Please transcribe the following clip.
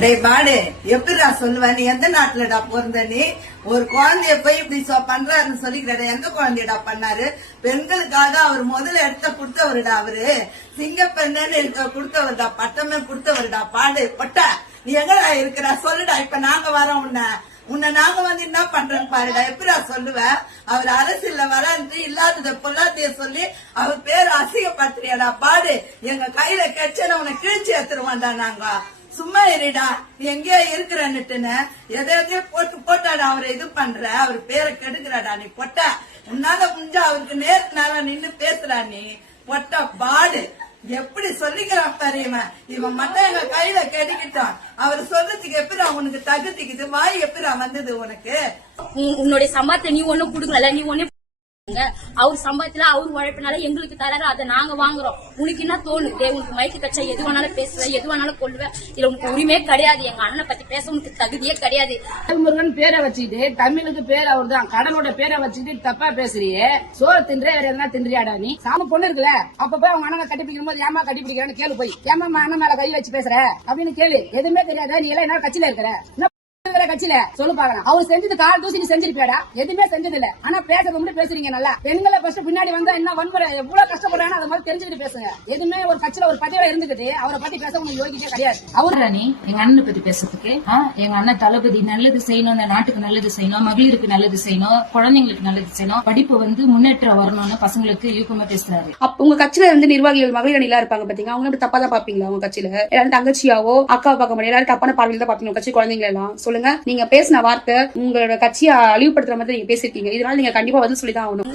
டேய் பாடு எப்படிடா சொல்லுவேன்? நீ எந்த நாட்டுலடா பிறந்த? நீ ஒரு குழந்தைய போய் இப்படி பண்றாருன்னு சொல்லிக்கிறடா. எந்த குழந்தையடா பண்ணாரு? பெண்களுக்காக அவர் முதல்ல எடுத்த கொடுத்தவருடா. அவரு சிங்கப்பெண்ணு கொடுத்தவருடா, பட்டமே கொடுத்தவருடா. பாடு பொட்டா, நீ எங்கடா இருக்கிறா சொல்லுடா. இப்ப நாங்க வரோம், உன்னை நாங்க வந்து என்ன பண்றோம் பாருடா. எப்படிடா சொல்லுவ? அவர் அரசியல்ல வரான்ட்டு இல்லாதத பொல்லாதைய சொல்லி அவர் பேர் அசிங்கப்படுத்துறியாடா. பாடு, எங்க கையில கெச்சன உன்னை கிழிச்சு எடுத்துருவான்டா. நாங்க சும்மா இருடா, நீ எங்கேயோ இருக்கிறன்னுட்டுன்னு எதையோ போட்டாடா. அவரை இது பண்ற, அவர் பேரை கெடுக்கிறாடா. நீ பொட்டா, உன்னால முடிஞ்சா அவருக்கு நேருக்கு நேரா நின்னு பேசுறா. நீ பொட்டா பாடு, எப்படி சொல்லிக்கிறான் பாரு. இவன் மட்டும் எங்க கையில கெடுக்கிட்டான். அவர் சொல்றதுக்கு எப்படி உனக்கு தகுதிக்குது? வாய் எப்படி வந்தது உனக்கு? உன்னுடைய சம்பாத்தியம் நீ ஒண்ணும் குடுக்கல, நீ ஒண்ணு அவர் சம்பாத்தில அவர் உழைப்பினால எங்களுக்கு தராரு, அதை நாங்க வாங்குறோம். உனக்கு என்ன தோணுது? உனக்கு மைக்கு கச்சா எது வேணாலும் பேசுவ, எது வேணாலும் கொள்ளுவ. இதுல உனக்கு உரிமையே கிடையாது. எங்க அண்ணனை பத்தி பேச உனக்கு தகுதியே கிடையாது. முருகன் பேரை வச்சுட்டு தமிழுக்கு பேர் அவர் தான், கடலோட பேரை வச்சுட்டு தப்பா பேசுறியே. சோறு தின்ற வேற எதனா தின்றியாடா? நீ சாம பொண்ணு இருக்குல்ல, அப்ப போய் அவங்க அண்ணனை கட்டிப்பிடிக்கும் போது ஏமா கட்டிப்பிடிக்கிறான்னு கேளு. போய் ஏமா அண்ணன் மேல கை வச்சு பேசுற அப்படின்னு கேளு. எதுவுமே தெரியாத நீ எல்லாம் என்ன கட்சியில இருக்கிற? கட்சியில சொல்லு பாக்கலாம். அவர் செஞ்சது கால் தூசி நீ செஞ்சிருப்பியாடா? எதுவுமே செஞ்சது இல்ல. ஆனா பேசுறது மட்டும் பேசுறீங்க. நல்லா பெண்களை ஃபர்ஸ்ட் பின்னாடி வந்தா என்ன வன்முறை எவ்வளவு கஷ்டப்படுறாங்க அதை மாதிரி தெரிஞ்சுக்கிட்டு பேசுங்க. எதுவுமே ஒரு கட்சியில ஒரு பதவியில இருந்துகிட்டு அவரை பத்தி பேச உங்களுக்கு யோகிக்கே கிடையாது. அவரு நீ எங்க அண்ணனை பத்தி பேசுறதுக்கு எங்க அண்ணன் தளபதி நல்லது செய்யணும், இந்த நாட்டுக்கு நல்லது செய்யணும், மகளிருக்கு நல்லது செய்யணும், குழந்தைங்களுக்கு நல்லது செய்யணும், படிப்பு வந்து முன்னேற்றம் வரணும்னு பசங்களுக்கு யூக்கமா பேசுறாரு. அப்ப உங்க கட்சியில வந்து நிர்வாகிகள் மகளிர் அணிலா இருப்பாங்க பாத்தீங்க, அவங்க தப்பா தான் பாப்பீங்களா? உங்க கட்சியில எல்லாரும் தங்கச்சியாவோ அக்காவை பார்க்க முடியாது, எல்லாரும் தப்பான பார்வையில தான் பாப்பீங்க கட்சி குழந்தைங்க எல்லாம். சொல்லுங்க, நீங்க பேசின வார்த்தை உங்களோட கட்சியை அழிவுபடுத்துற மாதிரி நீங்க பேசிருக்கீங்க. இதனால நீங்க கண்டிப்பா வந்து சொல்லிதான் ஆகணும்.